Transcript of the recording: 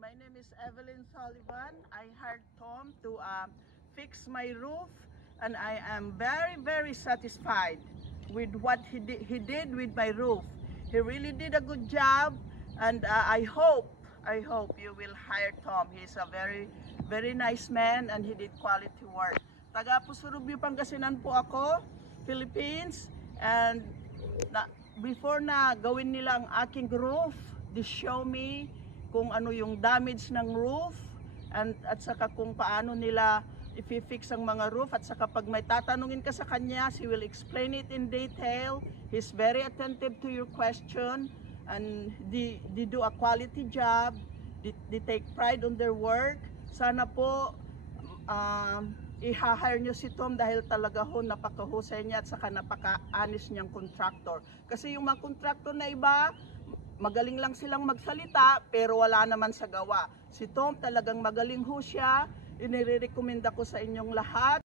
my name is Evelyn Sullivan. I hired Tom to fix my roof, and I am very satisfied with what he did with my roof. He really did a good job, and I hope you will hire Tom. He's a very nice man, and he did quality work. Taga Pusurubio, Pangasinan po ako, Philippines, and before na gawin nila ang aking roof, they show me kung ano yung damage ng roof, at saka kung paano nila i-fix ang mga roof, at saka pag may tatanungin ka sa kanya, she will explain it in detail. He's very attentive to your question, and they do a quality job. They take pride on their work. Sana po i-hire nyo si Tom dahil talaga ho napakahusay niya, at saka napaka-honest niyang contractor. Kasi yung mga contractor na iba, magaling lang silang magsalita pero wala naman sa gawa. Si Tom talagang magaling ho siya. Inirekomenda ko sa inyong lahat.